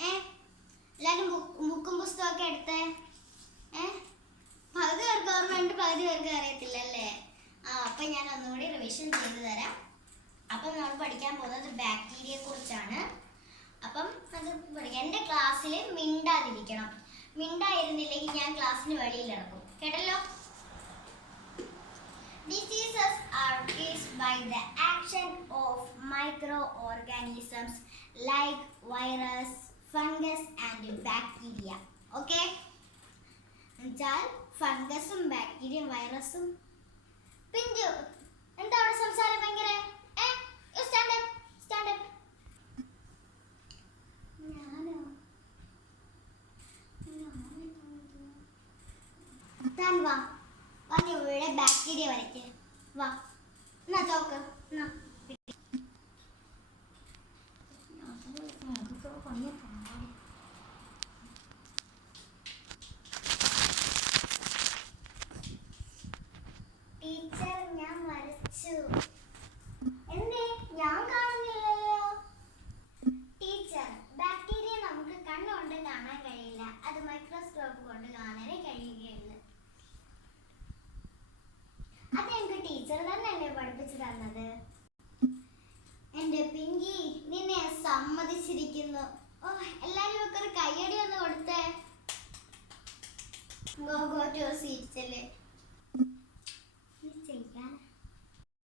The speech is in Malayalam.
ഏ? എല്ലാരും ബുക്കും പുസ്തകമൊക്കെ എടുത്തേ? ഏ? പകുതി പേർക്ക് ഓർമ്മയുണ്ട് പകുതി പേർക്ക് അറിയത്തില്ലല്ലേ? ആ അപ്പൊ ഞാൻ ഒന്നുകൂടി റിവിഷൻ ചെയ്തു തരാം. അപ്പം നമ്മൾ പഠിക്കാൻ പോകുന്നത് ബാക്ടീരിയയെ കുറിച്ചാണ് അപ്പം അത് പഠിക്കാം. എന്റെ ക്ലാസ്സിൽ മിണ്ടാതിരിക്കണം. മിണ്ടായിരുന്നില്ലെങ്കിൽ ഞാൻ ക്ലാസ്സിന് വെളിയിൽ ഇറക്കും കേട്ടല്ലോ? Diseases are caused by the action of microorganisms like virus fungus and bacteria okay എന്നുവെച്ചാൽ ഫംഗസും ബാക്ടീരിയയും വൈറസും പിഞ്ചു. എന്താ അവിടെ സംസാരം ഭയങ്കര? താൻ വാ. വാ നീ ഇവിടെ ബാക്ടീരിയ വരയ്ക്കേ. വാ. എന്നാ ചോക്ക് ടീച്ചർ ഞാൻ ഞാൻ ടീച്ചർ ബാക്ടീരിയ നമുക്ക് കണ്ണുകൊണ്ട് അത് മൈക്രോസ്കോപ്പ് കൊണ്ട് കാണാനേ കഴിയുകയുള്ളൂ. അത് ടീച്ചർ പഠിപ്പിച്ചു തന്നത്? എന്റെ പിങ്കി നിന്നെ സമ്മതിച്ചിരിക്കുന്നു. എല്ലാരും ഒക്കെ ഒരു കയ്യടി ഒന്ന് കൊടുത്തേ. GoGo tour serial